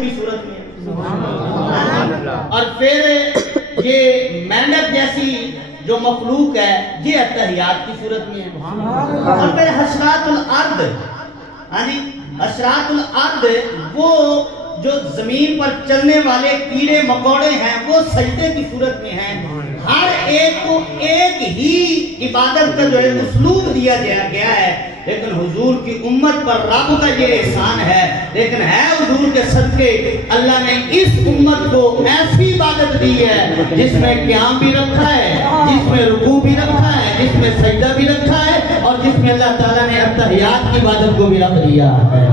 کی صورت میں ہے، اور پھر یہ مینڈک جیسی جو مخلوق ہے یہ اتحیات کی صورت میں ہے، اور پھر حشرات الارض، حشرات الارض وہ جو زمین پر چلنے والے کیڑے مکوڑے ہیں وہ سجدے کی صورت میں ہیں۔ ہر ایک کو ایک ہی عبادت کا جو ہے اسلوب دیا گیا ہے، لیکن حضور کی امت پر رب کا یہ احسان ہے، لیکن ہے حضور کے صدقے اللہ نے اس امت کو ایسی عبادت دی ہے جس میں قیام بھی رکھا ہے، جس میں رکوع بھی رکھا ہے، جس میں سجدہ بھی رکھا ہے، اور جس میں اللہ تعالیٰ نے اتحیات کی عبادت کو بھی رکھ دیا ہے۔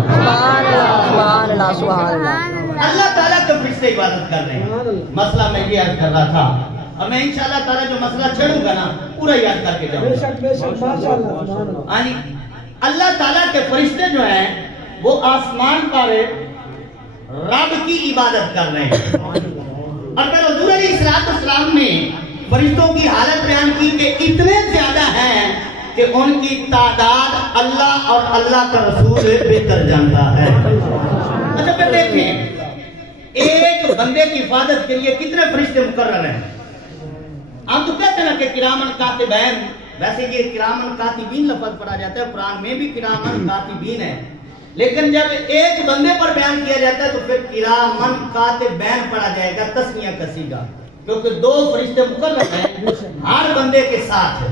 اللہ تعالیٰ کے فرشتے عبادت کر رہے ہیں۔ مسئلہ میں یہ عرض کر رہا تھا، اور میں انشاءاللہ تعالیٰ جو مسئلہ چھڑوں گا نا پورا یاد کر کے جاؤں گا۔ اللہ تعالیٰ کے فرشتے جو ہیں وہ آسمان پر رب کی عبادت کر رہے ہیں، اور پھر حضور علیہ السلام نے فرشتوں کی حالت بیان کی کہ اتنے زیادہ ہیں کہ ان کی تعداد اللہ اور اللہ کا رسول بہتر جانتا ہے۔ اچھا پھر دیکھیں ایک بندے کی حفاظت کے لیے کتنے فرشتے مقرر ہیں؟ ہم تو کہتے ہیں کہ کرامن کاتبین، ویسے یہ کرامن کاتبین لفظ پڑھا جاتا ہے، قرآن میں بھی کرامن کاتبین ہے، لیکن جب ایک بندے پر بیان کیا جاتا ہے تو پھر کرامن کاتبین پڑھا جائے گا، تسنیہ کا صیغہ، کیونکہ دو فرشتے مقرر ہیں ہر بندے کے ساتھ،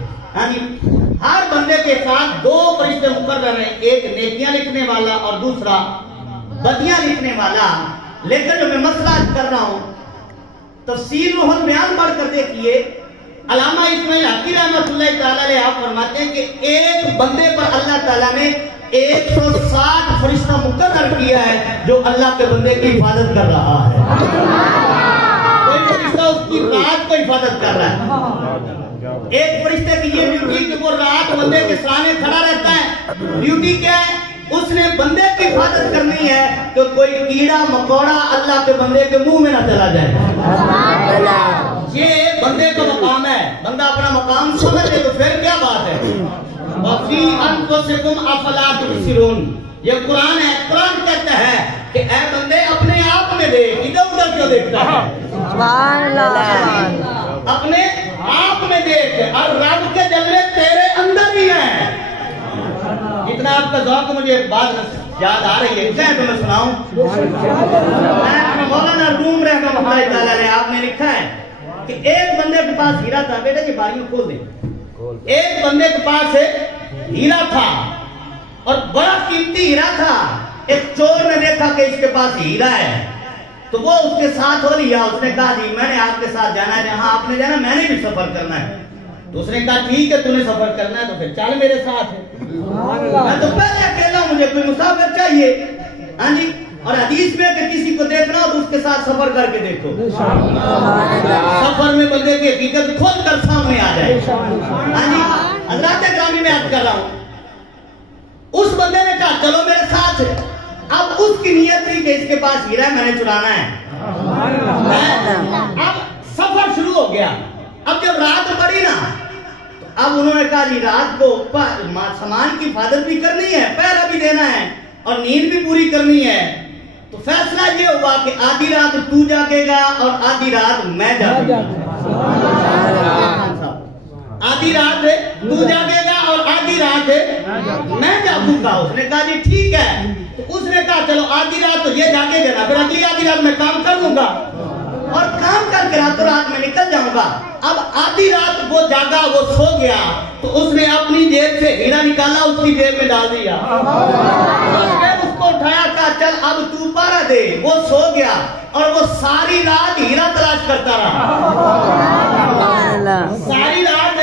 ہر بندے کے ساتھ دو فرشتے مقرر ہیں، ایک نیکیاں لکھنے والا اور دوسرا بدیاں لکھنے والا۔ لیکن جو میں مسئلہ کر رہا ہوں تفسیر روح البیان پڑھ کر دیکھیے، علامہ اسماعیل حقی رحمۃ اللہ تعالیٰ علیہ آپ فرماتے ہیں کہ ایک بندے پر اللہ تعالیٰ نے 160 فرشتہ مقرر کیا ہے جو اللہ کے بندے کی حفاظت کر رہا ہے۔ کوئی فرشتہ اس کی رات کو حفاظت کر رہا ہے، ایک فرشتے کی یہ ڈیوٹی کہ وہ رات بندے کے سامنے کھڑا رہتا ہے۔ ڈیوٹی کیا ہے؟ اس نے بندے کی حفاظت کرنی ہے کہ کوئی کیڑا مکوڑا اللہ کے بندے کے منہ میں نہ چلا جائے۔ یہ بندے کا مقام ہے، بندہ اپنا مقام سمجھے تو پھر کیا بات ہے۔ وَفِي أَنفُسِكُمْ أَفَلَا تُبْصِرُونَ، یہ قرآن ہے، قرآن کہتا ہے کہ اے بندے اپنے آپ میں دیکھ، ادھر ادھر کیوں دیکھتا ہے؟ اپنے آپ میں دیکھ، اور رب کے جلوے تیرے اندر ہی ہیں۔ اتنا آپ کا ذوق مجھے ایک بات یاد آ رہی ہے، کیا ہے تو میں سناؤں؟ مولانا روم رحمۃ اللہ تعالیٰ نے آپ نے لکھا ہے کہ ایک بندے کے پاس ہیرا تھا، بیٹا یہ باریوں کھول دیں۔ ایک بندے کے پاس ہیرا تھا اور بڑا قیمتی ہیرا تھا، ایک چور نے دیکھا کہ اس کے پاس ہیرا ہے تو وہ اس کے ساتھ ہو لیا، اس نے کہا جی میں نے آپ کے ساتھ جانا ہے، جہاں آپ نے جانا میں نے بھی سفر کرنا ہے۔ تو اس نے کہا ٹھیک ہے تو نے سفر کرنا ہے تو پھر چل میرے ساتھ ہے، میں تو پہلے اکیلا ہوں، مجھے کوئی مسافر چاہیے۔ ہاں جی، اور حدیث میں کہ کسی کو دیکھنا ہو تو اس کے ساتھ سفر کر کے دیکھو، سفر میں بندے کی حقیقت کھول کر سامنے آ جائے۔ ہاں جی، حضرات گرامی میں عرض کر رہا ہوں، اس بندے نے کہا چلو میرے ساتھ۔ اب اس کی نیت تھی کہ اس کے پاس ہیرا ہے، میں نے چرانا ہے۔ اب سفر شروع ہو گیا، اب جب رات پڑی نا تو اب انہوں نے کہا جی رات کو سامان کی حفاظت بھی کرنی ہے، پہرا بھی دینا ہے اور نیند بھی پوری کرنی ہے۔ تو فیصلہ یہ ہوا کہ آدھی رات تو جاگے گا اور آدھی رات میں جاگوں گا، آدھی رات تو جاگے گا اور آدھی رات میں جاگوں گا۔ اس نے کہا جی ٹھیک ہے، تو اس نے کہا چلو آدھی رات تو یہ جاگے گا نا، پھر اگلی آدھی رات میں کام کر لوں گا اور کام کر کے راتوں رات میں نکل جاؤں گا۔ اب آدھی رات وہ جاگا، وہ سو گیا، تو اس نے اپنی جیب سے ہیرا نکالا، اس کی جیب میں ڈال دیا، اس کو اٹھایا، کہا چل اب تو پارا دے۔ وہ سو گیا اور وہ ساری رات ہیرا تلاش کرتا رہا، ساری رات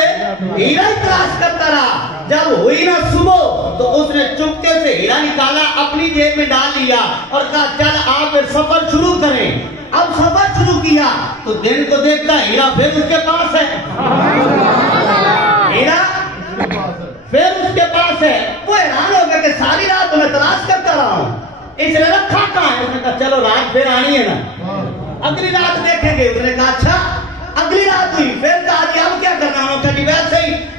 ہیرا تلاش کرتا رہا۔ جب ہوئی نا صبح تو اس نے چپکے سے ہیرا نکالا، اپنی جیب میں ڈال لیا اور کہا چل آپ سفر شروع کریں۔ اب سفر شروع کیا تو دن کو دیکھتا ہیرا پھر اس کے پاس ہے، ہیرا پھر اس کے پاس ہے۔ وہ حیران ہو گیا کہ ساری رات میں تلاش کرتا رہا ہوں، اس نے رکھا کہاں ہے؟ اس نے کہا چلو رات پھر آنی ہے نا، اگلی رات دیکھیں گے۔ اس نے کہا اچھا اگلی رات ہوئی، پھر کہا جی اب کیا کرنا ہے؟ کہ جی ویسے ہی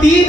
3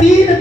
3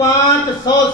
500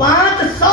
500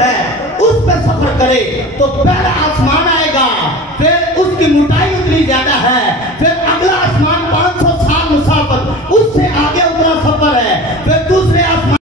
ہے اس پہ سفر کرے تو پہلا آسمان آئے گا، پھر اس کی موٹائی اتنی زیادہ ہے، پھر اگلا آسمان 500 سال مسافت، اس سے آگے اتنا سفر ہے، پھر